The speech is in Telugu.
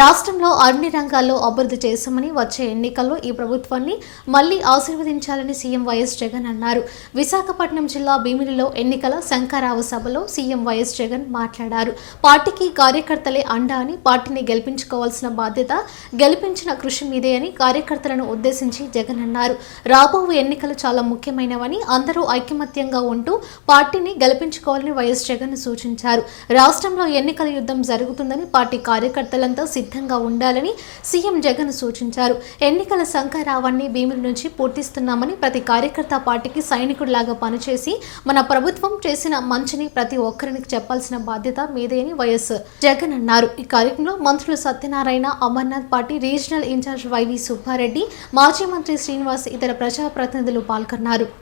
రాష్ట్రంలో అన్ని రంగాల్లో అభివృద్ధి చేశామని వచ్చే ఎన్నికల్లో ఈ ప్రభుత్వాన్ని మళ్లీ ఆశీర్వదించాలని సీఎం వైఎస్ జగన్ అన్నారు. విశాఖపట్నం జిల్లా భీమిలిలో ఎన్నికల శంఖారావ సభలో సీఎం వైఎస్ జగన్ మాట్లాడారు. పార్టీకి కార్యకర్తలే అండ అని, పార్టీని గెలిపించుకోవాల్సిన బాధ్యత గెలిపించిన కృషి మీదే అని కార్యకర్తలను ఉద్దేశించి జగన్ అన్నారు. రాబో ఎన్నికలు చాలా ముఖ్యమైనవని, అందరూ ఐకమత్యంగా ఉంటూ పార్టీని గెలిపించుకోవాలని వైఎస్ జగన్ సూచించారు. రాష్ట్రంలో ఎన్నికల యుద్ధం జరుగుతుందని, పార్టీ కార్యకర్తలంతా సిద్ధంగా ఉండాలని సీఎం జగన్ సూచించారు. ఎన్నికల శంఖారావాన్ని భీముల నుంచి పూర్తిస్తున్నామని, ప్రతి కార్యకర్త పార్టీకి సైనికుడిలాగా పనిచేసి మన ప్రభుత్వం చేసిన మంచిని ప్రతి ఒక్కరికి చెప్పాల్సిన బాధ్యత మీదే అని వైఎస్ జగన్ అన్నారు. ఈ కార్యక్రమంలో మంత్రులు Satyanarayana, Amarnath, party regional in-charge Y V Subba Reddy, మాజీ మంత్రి శ్రీనివాస్, ఇతర ప్రజాప్రతినిధులు పాల్గొన్నారు.